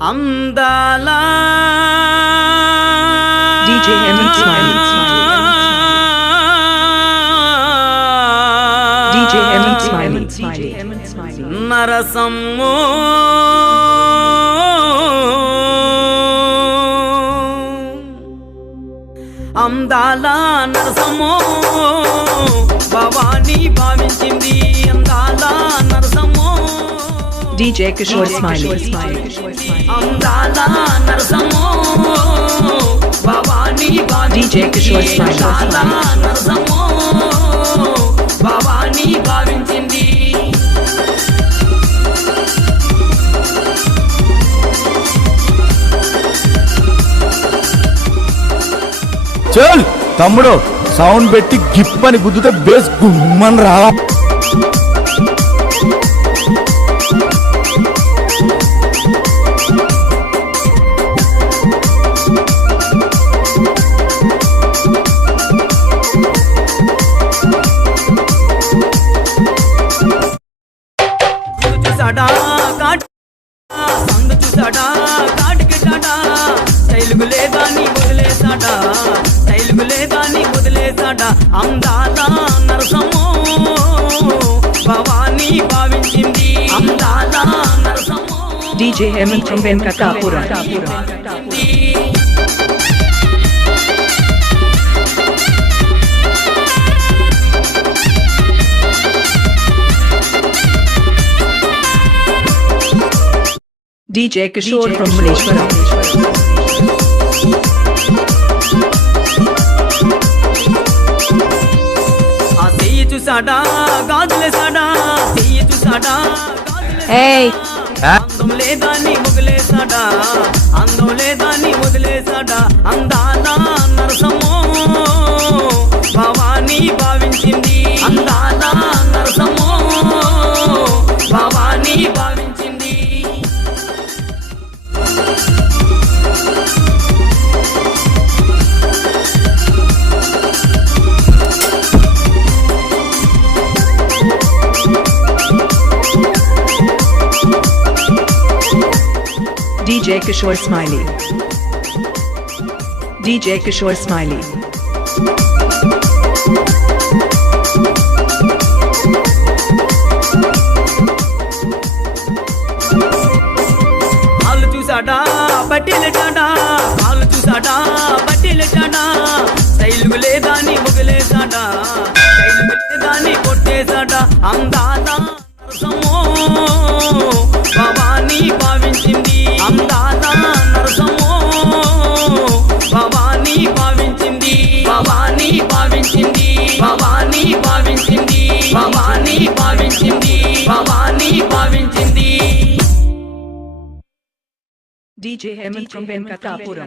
అందాల DJ Hemant Smiley. DJ Hemant Smiley. నరసమ్మో అందాల నరసమ్మో భవాని భావించింది అందాల నరసమ్మో DJ Kishore Smiley. అందాల నరసమ్మో భవాని DJ Kishore Smiley. అందాల నరసమ్మో భవాని భావించింది చల్ తమ్ముడు సౌండ్ పెట్టి గిప్ అని గుద్దుతే బేస్ గుమ్మని రా. చూసాడా కాట్ సందు చూసాడా కాటికి టాడా స్టైల్కు లేదా నీ వదిలేసాడా స్టైల్కు లేదా నీ వదిలేసాడా అందాల నరసమ్మో భవాని భావించింది అందాల నరసమ్మో DJ Hemant from Venkatapura. DJ Kishore from Malaysia. ఆ చెయ్యి చూసాడా గాజులేసాడా చెయ్యి చూసాడా Hey. అందం లేదా నీ వదిలేసాడా అందం లేదా నీ వదిలేసాడా అందాల నరసమ్మో భవాని భావించింది అందాల నరసమ్మో భవాని భావించింది DJ Kishore Smiley. DJ Kishore Smiley. కాళ్ళు చూసాడా పట్టిలెట్టాడా కాళ్ళు చూసాడా పట్టిలెట్టాడా స్టైల్కు లేదా నీ ముగిలేసాడా స్టైల్కు లేదా నీ కొట్టేసాడా అందాల నరసమ్మో భవాని భావించింది అందాల నరసమ్మో భవాని భావించింది భవాని భావించింది భవాని భావించింది భవాని భావించింది భవాని భావించింది DJ Hemant from Venkatapura.